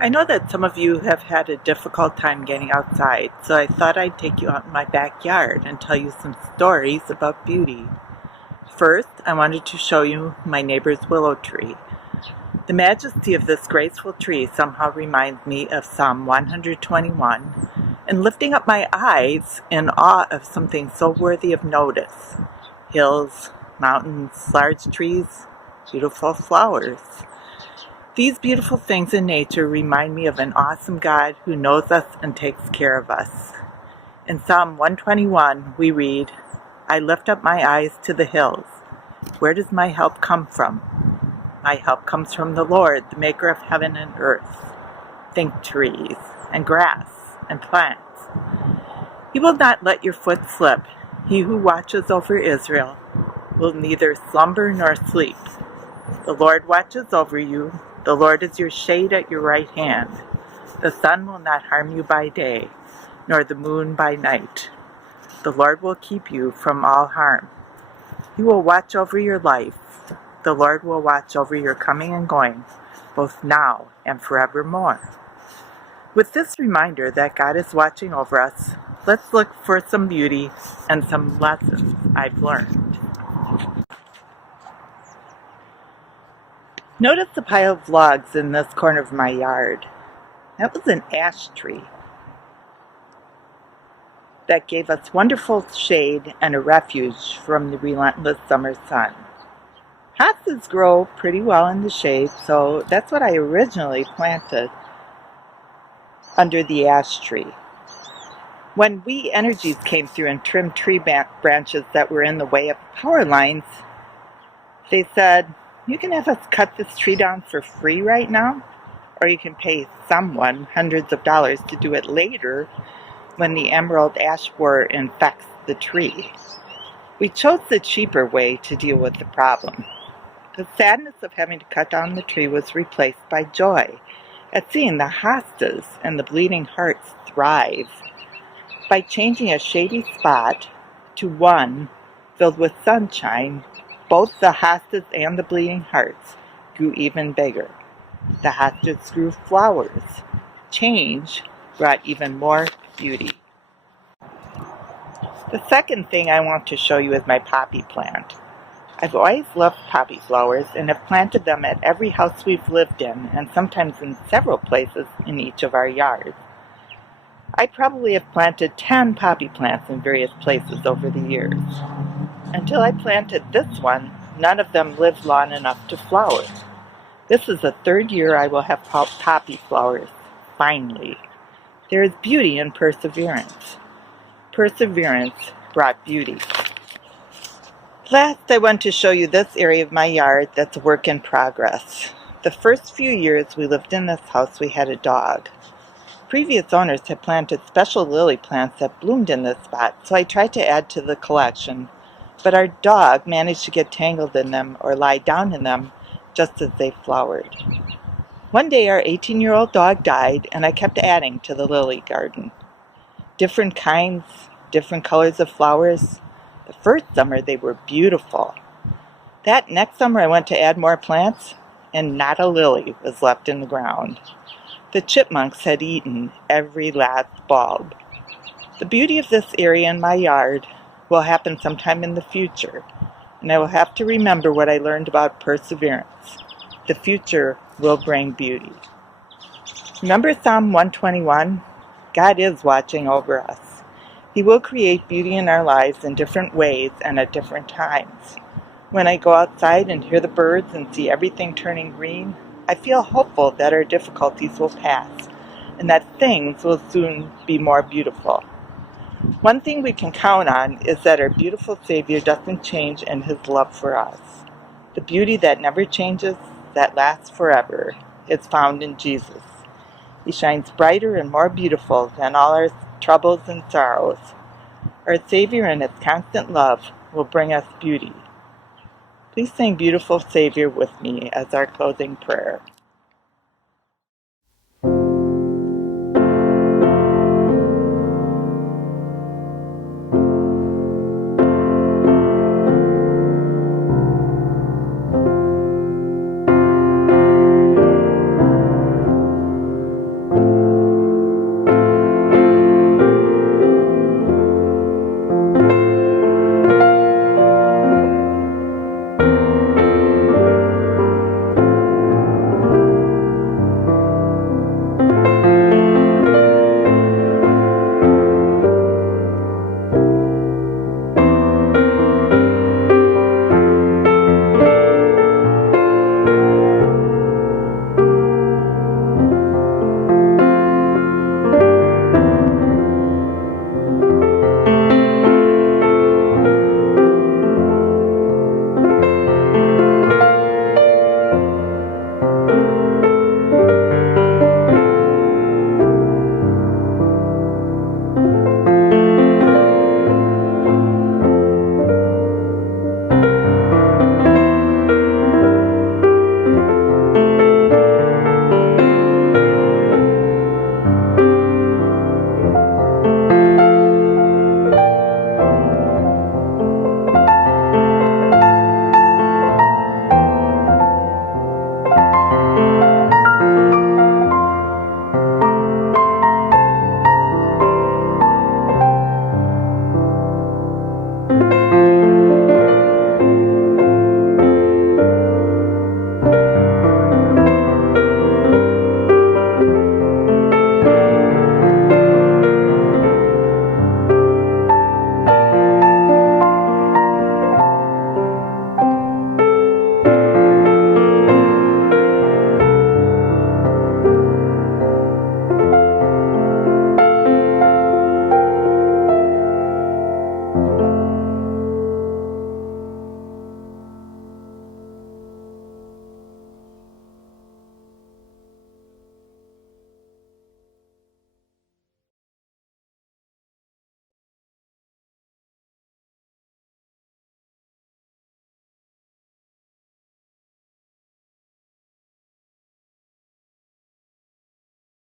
I know that some of you have had a difficult time getting outside, so I thought I'd take you out in my backyard and tell you some stories about beauty. First, I wanted to show you my neighbor's willow tree. The majesty of this graceful tree somehow reminds me of Psalm 121, and lifting up my eyes in awe of something so worthy of notice. Hills, mountains, large trees, beautiful flowers. These beautiful things in nature remind me of an awesome God who knows us and takes care of us. In Psalm 121, we read, "I lift up my eyes to the hills. Where does my help come from? My help comes from the Lord, the maker of heaven and earth." Think trees and grass and plants. He will not let your foot slip. He who watches over Israel will neither slumber nor sleep. The Lord watches over you. The Lord is your shade at your right hand. The sun will not harm you by day, nor the moon by night. The Lord will keep you from all harm. He will watch over your life. The Lord will watch over your coming and going, both now and forevermore. With this reminder that God is watching over us, let's look for some beauty and some lessons I've learned. Notice the pile of logs in this corner of my yard. That was an ash tree that gave us wonderful shade and a refuge from the relentless summer sun. Hostas grow pretty well in the shade, so that's what I originally planted under the ash tree. When We Energies came through and trimmed tree branches that were in the way of power lines, they said, "You can have us cut this tree down for free right now, or you can pay someone hundreds of dollars to do it later when the emerald ash borer infects the tree." We chose the cheaper way to deal with the problem. The sadness of having to cut down the tree was replaced by joy at seeing the hostas and the bleeding hearts thrive. By changing a shady spot to one filled with sunshine, both the hostas and the bleeding hearts grew even bigger. The hostas grew flowers. Change brought even more beauty. The second thing I want to show you is my poppy plant. I've always loved poppy flowers and have planted them at every house we've lived in, and sometimes in several places in each of our yards. I probably have planted 10 poppy plants in various places over the years. Until I planted this one, none of them lived long enough to flower. This is the third year I will have poppy flowers, finally. There is beauty in perseverance. Perseverance brought beauty. Last, I want to show you this area of my yard that's a work in progress. The first few years we lived in this house, we had a dog. Previous owners had planted special lily plants that bloomed in this spot, so I tried to add to the collection, but our dog managed to get tangled in them or lie down in them just as they flowered. One day our 18-year-old dog died, and I kept adding to the lily garden. Different kinds, different colors of flowers. The first summer they were beautiful. That next summer I went to add more plants, and not a lily was left in the ground. The chipmunks had eaten every last bulb. The beauty of this area in my yard will happen sometime in the future, and I will have to remember what I learned about perseverance. The future will bring beauty. Remember Psalm 121? God is watching over us. He will create beauty in our lives in different ways and at different times. When I go outside and hear the birds and see everything turning green, I feel hopeful that our difficulties will pass and that things will soon be more beautiful. One thing we can count on is that our beautiful Savior doesn't change in His love for us. The beauty that never changes, that lasts forever, is found in Jesus. He shines brighter and more beautiful than all our troubles and sorrows. Our Savior and His constant love will bring us beauty. Please sing Beautiful Savior with me as our closing prayer.